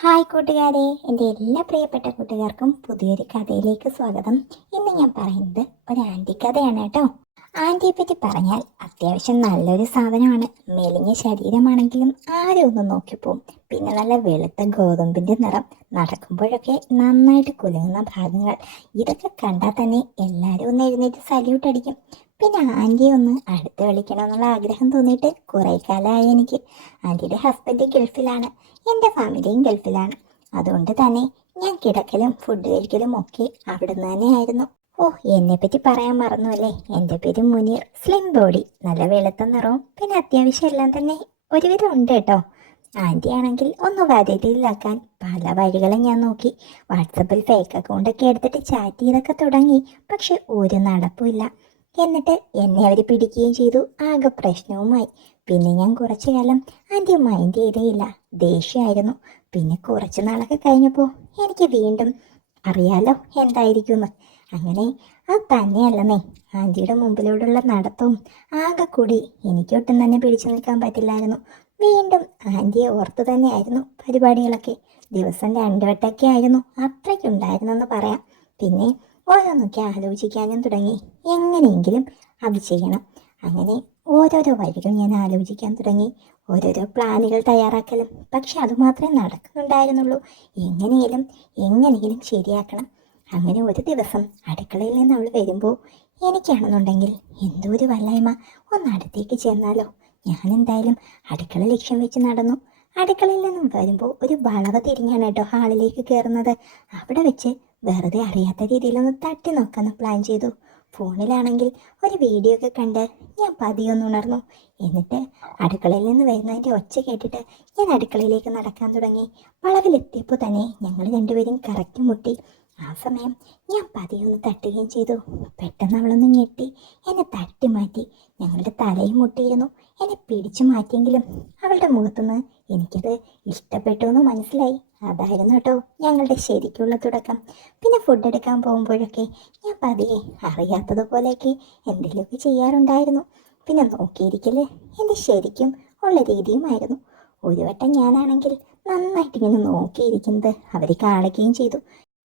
Hi കൂട്ടുകാരെ എന്റെ എല്ലാ പ്രിയപ്പെട്ട കൂട്ടുകാർക്കും പുതിയൊരു കഥയിലേക്ക് സ്വാഗതം. ഇന്ന് ഞാൻ പറയുന്നത് ഒരു ആന്റി കഥയാണ് കേട്ടോ. ആന്റിയെ പറ്റി പറഞ്ഞാൽ അത്യാവശ്യം നല്ലൊരു സാധനമാണ്. മെലിഞ്ഞ ശരീരമാണെങ്കിലും ആരും ഒന്ന് നോക്കിപ്പോവും പിന്നെ നല്ല വെളുത്ത ഗോതമ്പിന്റെ നിറം നടക്കുമ്പോഴൊക്കെ നന്നായിട്ട് കുലുങ്ങുന്ന ഭാഗങ്ങൾ. ഇതൊക്കെ കണ്ടാൽ തന്നെ എല്ലാവരും ഒന്ന് എഴുന്നേറ്റ് സല്യൂട്ട് അടിക്കും. പിന്നെ ആന്റി ഒന്ന് അടുത്ത് വിളിക്കണം എന്നുള്ള ആഗ്രഹം തോന്നിയിട്ട് കുറേ കാലമായി എനിക്ക്. ആന്റിയുടെ ഹസ്ബൻഡ് ഗൾഫിലാണ്. എന്റെ ഫാമിലിയും ഗൾഫിലാണ്. അതുകൊണ്ട് തന്നെ ഞാൻ കിടക്കലും ഫുഡ് കഴിക്കലും ഒക്കെ അവിടുന്ന് തന്നെയായിരുന്നു. ഓ എന്നെപ്പറ്റി പറയാൻ മറന്നു അല്ലേ എന്റെ പേര് മുനീർ. സ്ലിം ബോഡി നല്ല വെളുത്ത നിറവും പിന്നെ അത്യാവശ്യം എല്ലാം തന്നെ ഒരുവിധം ഉണ്ട് കേട്ടോ. ആന്റി ആണെങ്കിൽ ഒന്ന് വരതിയിലാക്കാൻ പല വഴികളും ഞാൻ നോക്കി. വാട്സപ്പിൽ ഫേക്ക് അക്കൗണ്ടൊക്കെ എടുത്തിട്ട് ചാറ്റ് ചെയ്തൊക്കെ തുടങ്ങി. പക്ഷെ ഒരു നടപ്പുമില്ല എന്നിട്ട് എന്നെ അവർ പിടിക്കുകയും ചെയ്തു. ആകെ പ്രശ്നവുമായി. പിന്നെ ഞാൻ കുറച്ചു കാലം ആന്റി മൈൻഡ് ചെയ്തേയില്ല. ദേഷ്യമായിരുന്നു. പിന്നെ കുറച്ച് നാളൊക്കെ കഴിഞ്ഞപ്പോൾ എനിക്ക് വീണ്ടും അറിയാലോ എന്തായിരിക്കുമെന്ന്. അങ്ങനെ അത് തന്നെയല്ലെന്നേ. ആന്റിയുടെ മുമ്പിലൂടെയുള്ള നടത്തവും ആകെ കൂടി എനിക്കൊട്ടും തന്നെ പിടിച്ചു നിൽക്കാൻ പറ്റില്ലായിരുന്നു. വീണ്ടും ആന്റിയെ ഓർത്ത് തന്നെയായിരുന്നു പരിപാടികളൊക്കെ. ദിവസം രണ്ടു വട്ടമൊക്കെ ആയിരുന്നു അത്രയ്ക്കുണ്ടായിരുന്നെന്ന് പറയാം. പിന്നെ ഓരോന്നൊക്കെ ആലോചിക്കാനും തുടങ്ങി. എങ്ങനെയെങ്കിലും അത് ചെയ്യണം. അങ്ങനെ ഓരോരോ വഴികൾ ഞാൻ ആലോചിക്കാൻ തുടങ്ങി. ഓരോരോ പ്ലാനുകൾ തയ്യാറാക്കലും. പക്ഷെ അതുമാത്രമേ നടക്കുന്നുണ്ടായിരുന്നുള്ളൂ. എങ്ങനെയെങ്കിലും എങ്ങനെയെങ്കിലും ശരിയാക്കണം. അങ്ങനെ ഒരു ദിവസം അടുക്കളയിൽ നിന്ന് അവൾ വരുമ്പോൾ എനിക്കാണെന്നുണ്ടെങ്കിൽ എന്തോ ഒരു വല്ലായ്മ. ഒന്ന് അടുത്തേക്ക് ചെന്നാലോ? ഞാൻ എന്തായാലും അടുക്കള ലക്ഷ്യം വെച്ച് നടന്നു. അടുക്കളയിൽ നിന്നും വരുമ്പോൾ ഒരു വളവ് തിരിഞ്ഞാണ് കേട്ടോ ഹാളിലേക്ക് കയറുന്നത്. അവിടെ വെച്ച് വെറുതെ അറിയാത്ത രീതിയിലൊന്ന് തട്ടി നോക്കാമെന്ന് പ്ലാൻ ചെയ്തു. ഫോണിലാണെങ്കിൽ ഒരു വീഡിയോ ഒക്കെ കണ്ട് ഞാൻ പതിയൊന്ന് ഉണർന്നു. എന്നിട്ട് അടുക്കളയിൽ നിന്ന് വരുന്നതിന്റെ ഒച്ച കേട്ടിട്ട് ഞാൻ അടുക്കളയിലേക്ക് നടക്കാൻ തുടങ്ങി. വളവിലെത്തിയപ്പോൾ തന്നെ ഞങ്ങൾ രണ്ടുപേരും കറക്റ്റ് മുട്ടി. ആ സമയം ഞാൻ പതിയൊന്ന് തട്ടുകയും ചെയ്തു. പെട്ടെന്ന് അവളൊന്ന് ഞെട്ടി. എന്നെ തട്ടി മാറ്റി. ഞങ്ങളുടെ തലയും മുട്ടിയിരുന്നു. എന്നെ പിടിച്ചു മാറ്റിയെങ്കിലും അവളുടെ മുഖത്തുനിന്ന് എനിക്കത് ഇഷ്ടപ്പെട്ടു എന്ന് മനസ്സിലായി. അതായിരുന്നു കേട്ടോ ഞങ്ങളുടെ ശരിക്കുള്ള തുടക്കം. പിന്നെ ഫുഡ് എടുക്കാൻ പോകുമ്പോഴൊക്കെ ഞാൻ പതിയെ അറിയാത്തതുപോലെയൊക്കെ എന്തെങ്കിലുമൊക്കെ ചെയ്യാറുണ്ടായിരുന്നു. പിന്നെ നോക്കിയിരിക്കൽ എന്റെ ശരിക്കും ഉള്ള രീതിയുമായിരുന്നു. ഒരു വട്ടം ഞാനാണെങ്കിൽ നന്നായിട്ട് ഇങ്ങനെ നോക്കിയിരിക്കുന്നത് അവർ കാണുകയും ചെയ്തു.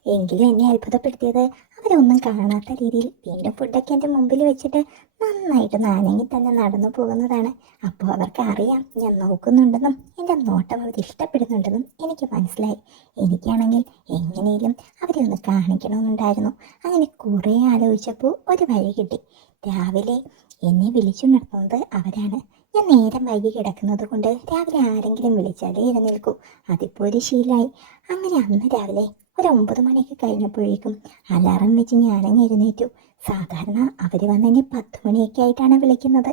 എങ്കിലും എന്നെ അത്ഭുതപ്പെടുത്തിയത് അവരൊന്നും കാണാത്ത രീതിയിൽ വീണ്ടും ഫുഡൊക്കെ എന്റെ മുമ്പിൽ വെച്ചിട്ട് നന്നായിട്ട് നാനങ്ങി തന്നെ നടന്നു പോകുന്നതാണ്. അപ്പോൾ അവർക്ക് അറിയാം ഞാൻ നോക്കുന്നുണ്ടെന്നും എന്റെ നോട്ടം അവർ ഇഷ്ടപ്പെടുന്നുണ്ടെന്നും എനിക്ക് മനസ്സിലായി. എനിക്കാണെങ്കിൽ എങ്ങനെയും അവരെ ഒന്ന് കാണിക്കണമെന്നുണ്ടായിരുന്നു. അങ്ങനെ കുറേ ആലോചിച്ചപ്പോൾ ഒരു വഴി കിട്ടി. രാവിലെ എന്നെ വിളിച്ചു നിർത്തുന്നത് അവരാണ്. ഞാൻ നേരം വൈകി കിടക്കുന്നത് കൊണ്ട് രാവിലെ ആരെങ്കിലും വിളിച്ചാലേ എഴുന്നേൽക്കൂ. അതിപ്പോൾ ഒരു ശീലമായി അങ്ങനെ അന്ന് രാവിലെ ഒരു ഒമ്പത് മണിക്ക് കഴിഞ്ഞപ്പോഴേക്കും അലാറം വെച്ച് ഞാനങ്ങ് എഴുന്നേറ്റു. സാധാരണ അവർ വന്നതിന് പത്ത് മണിയൊക്കെ ആയിട്ടാണ് വിളിക്കുന്നത്.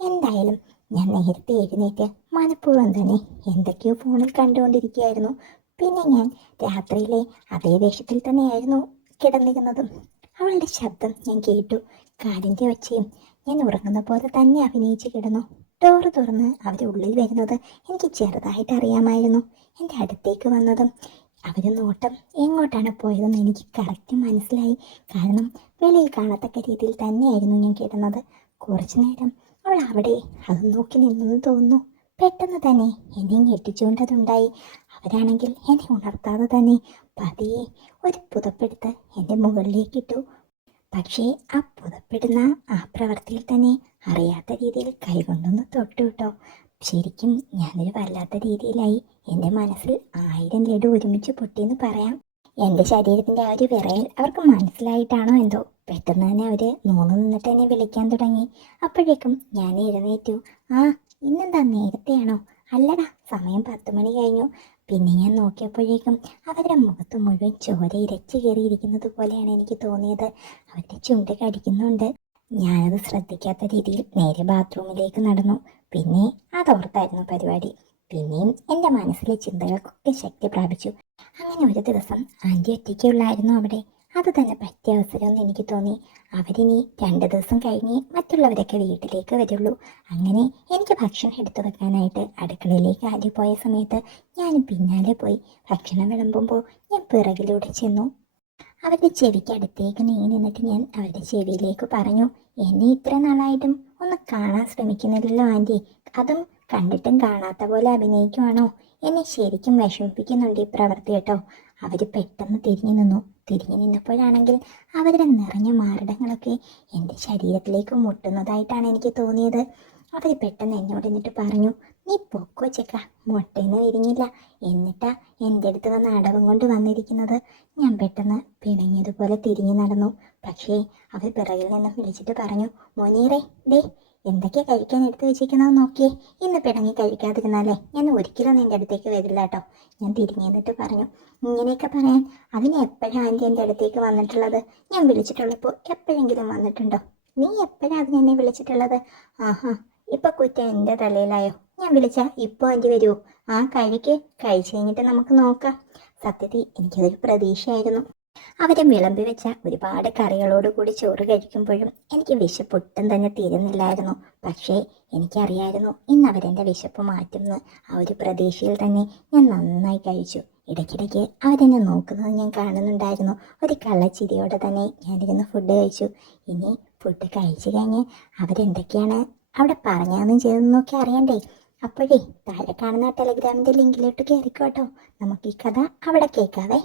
എന്തായാലും ഞാൻ നേരത്തെ എഴുന്നേറ്റ് മനഃപൂർവം തന്നെ എന്തൊക്കെയോ ഫോണിൽ കണ്ടുകൊണ്ടിരിക്കുകയായിരുന്നു. പിന്നെ ഞാൻ രാത്രിയിലെ അതേ വേഷത്തിൽ തന്നെയായിരുന്നു കിടന്നിരുന്നതും. അവളുടെ ശബ്ദം ഞാൻ കേട്ടു. കാലിന്റെ ഒച്ചയും ഞാൻ ഉറങ്ങുന്ന പോലെ തന്നെ അഭിനയിച്ച് കിടന്നു. ഡോറ് തുറന്ന് അവർ ഉള്ളിൽ വരുന്നത് എനിക്ക് ചെറുതായിട്ട് അറിയാമായിരുന്നു എന്റെ അടുത്തേക്ക് വന്നതും അവർ നോട്ടം എങ്ങോട്ടാണ് പോയതെന്ന് എനിക്ക് കറക്റ്റ് മനസ്സിലായി. കാരണം വെളിയിൽ കാണത്തക്ക രീതിയിൽ തന്നെയായിരുന്നു ഞാൻ കിടന്നത്. കുറച്ചു നേരം അവൾ അവിടെ അത് നോക്കി നിന്നെന്ന് തോന്നുന്നു. പെട്ടെന്ന് തന്നെ എന്നെ ഞെട്ടിച്ചുകൊണ്ടതുണ്ടായി. അവരാണെങ്കിൽ എന്നെ ഉണർത്താതെ തന്നെ പതിയെ ഒരു പുതപ്പെടുത്ത് എന്റെ മുകളിലേക്ക് ഇട്ടു. പക്ഷേ ആ പുതപ്പെടുന്ന ആ പ്രവൃത്തിയിൽ തന്നെ അറിയാത്ത രീതിയിൽ കൈകൊണ്ടൊന്ന് തൊട്ടു കേട്ടോ. ശരിക്കും ഞാനൊരു വല്ലാത്ത രീതിയിലായി. എന്റെ മനസ്സിൽ ആയിരം ലഡു ഒരുമിച്ച് പൊട്ടിയെന്ന് പറയാം. എന്റെ ശരീരത്തിന്റെ ആ ഒരു വിറയൽ അവർക്ക് മനസ്സിലായിട്ടാണോ എന്തോ? പെട്ടെന്ന് തന്നെ അവർ നൂന്ന് നിന്നിട്ട് എന്നെ വിളിക്കാൻ തുടങ്ങി. അപ്പോഴേക്കും ഞാൻ എഴുന്നേറ്റു. ആ ഇന്നെന്താ നേരത്തെയാണോ? അല്ലടാ സമയം പത്ത് മണി കഴിഞ്ഞു. പിന്നെ ഞാൻ നോക്കിയപ്പോഴേക്കും അവരുടെ മുഖത്ത് മുഴുവൻ ചോര ഇരച്ചു കയറിയിരിക്കുന്നത് പോലെയാണ് എനിക്ക് തോന്നിയത്. അവരുടെ ചുണ്ട് കടിക്കുന്നുണ്ട്. ഞാനത് ശ്രദ്ധിക്കാത്ത രീതിയിൽ നേരെ ബാത്റൂമിലേക്ക് നടന്നു. പിന്നെ അതോർത്തായിരുന്നു പരിപാടി. പിന്നെയും എന്റെ മനസ്സിലെ ചിന്തകൾക്കൊക്കെ ശക്തി പ്രാപിച്ചു. അങ്ങനെ ഒരു ദിവസം ആന്റി ഒറ്റയ്ക്കുള്ളായിരുന്നു അവിടെ. അത് തന്നെ പറ്റിയ അവസരം എന്ന് എനിക്ക് തോന്നി. അവരിനി രണ്ട് ദിവസം കഴിഞ്ഞ് മറ്റുള്ളവരൊക്കെ വീട്ടിലേക്ക് വരുള്ളൂ. അങ്ങനെ എനിക്ക് ഭക്ഷണം എടുത്തു വെക്കാനായിട്ട് അടുക്കളയിലേക്ക് ആദ്യം പോയ സമയത്ത് ഞാൻ പിന്നാലെ പോയി. ഭക്ഷണം വിളമ്പുമ്പോൾ ഞാൻ പിറകിലൂടെ ചെന്നു. അവരുടെ ചെവിക്ക് അടുത്തേക്ക് നീങ്ങി നിന്നിട്ട് ഞാൻ അവരുടെ ചെവിയിലേക്ക് പറഞ്ഞു എന്നെ ഇത്ര നാളായിട്ടും ഒന്ന് കാണാൻ ശ്രമിക്കുന്നില്ലല്ലോ ആന്റി അതും കണ്ടിട്ടും കാണാത്ത പോലെ അഭിനയിക്കുവാണോ? എന്നെ ശരിക്കും വിഷമിപ്പിക്കുന്നുണ്ട് ഈ പ്രവൃത്തി കേട്ടോ. അവർ പെട്ടെന്ന് തിരിഞ്ഞു നിന്നു. തിരിഞ്ഞു നിന്നപ്പോഴാണെങ്കിൽ അവരുടെ നിറഞ്ഞ മാരടങ്ങളൊക്കെ എന്റെ ശരീരത്തിലേക്ക് മുട്ടുന്നതായിട്ടാണ് എനിക്ക് തോന്നിയത്. അവർ പെട്ടെന്ന് എന്നോട് എന്നിട്ട് പറഞ്ഞു നീ പൊക്കോ മുട്ടേന്ന് വിരിഞ്ഞില്ല. എന്നിട്ടാ എന്റെ അടുത്ത് വന്ന് അടവും കൊണ്ട് വന്നിരിക്കുന്നത്. ഞാൻ പെട്ടെന്ന് പിണങ്ങിയതുപോലെ തിരിഞ്ഞു നടന്നു. പക്ഷേ അവർ പിറകിൽ നിന്ന് വിളിച്ചിട്ട് പറഞ്ഞു മോനീറേ ദേ എന്തൊക്കെയാ കഴിക്കാൻ എടുത്തു വെച്ചിരിക്കുന്നത് നോക്കിയേ. ഇന്ന് പിണങ്ങി കഴിക്കാതിരുന്നാലേ ഞാൻ ഒരിക്കലും നിന്റെ അടുത്തേക്ക് വരില്ല കേട്ടോ ഞാൻ തിരിഞ്ഞു നിന്നിട്ട് പറഞ്ഞു ഇങ്ങനെയൊക്കെ പറയാൻ അതിന് എപ്പോഴാണ് ആന്റി എന്റെ അടുത്തേക്ക് വന്നിട്ടുള്ളത്? ഞാൻ വിളിച്ചിട്ടുള്ളപ്പോൾ എപ്പോഴെങ്കിലും വന്നിട്ടുണ്ടോ? നീ എപ്പോഴാണ് അതിനെന്നെ വിളിച്ചിട്ടുള്ളത്? ആഹാ ഇപ്പൊ കുറ്റം എന്റെ തലയിലായോ? ഞാൻ വിളിച്ച ഇപ്പോൾ ആന്റി വരുമോ ആ കഴിക്ക്. കഴിച്ചു കഴിഞ്ഞിട്ട് നമുക്ക് നോക്കാം. സത്യത്തിൽ എനിക്കതൊരു പ്രതീക്ഷയായിരുന്നു. അവരെ വിളമ്പി വെച്ച ഒരുപാട് കറികളോട് കൂടി ചോറ് കഴിക്കുമ്പോഴും എനിക്ക് വിശപ്പ് ഒട്ടും തന്നെ തീരുന്നില്ലായിരുന്നു. പക്ഷേ എനിക്കറിയായിരുന്നു ഇന്ന് അവരെന്റെ വിശപ്പ് മാറ്റുമെന്ന് ആ ഒരു പ്രതീക്ഷയിൽ തന്നെ ഞാൻ നന്നായി കഴിച്ചു. ഇടയ്ക്കിടയ്ക്ക് അവരെന്നെ നോക്കുന്നത് ഞാൻ കാണുന്നുണ്ടായിരുന്നു. ഒരു കള്ളച്ചിരിയോടെ തന്നെ ഞാനിരുന്ന് ഫുഡ് കഴിച്ചു. ഇനി ഫുഡ് കഴിച്ചു കഴിഞ്ഞ് അവരെന്തൊക്കെയാണ് അവിടെ പറഞ്ഞതെന്നും ചെയ്തെന്നൊക്കെ അറിയണ്ടേ? അപ്പോഴേ താഴെ കാണുന്ന ടെലഗ്രാമിന്റെ ലിങ്കിലോട്ട് കയറിക്കോട്ടോ നമുക്ക് ഈ കഥ അവിടെ കേൾക്കാവേ.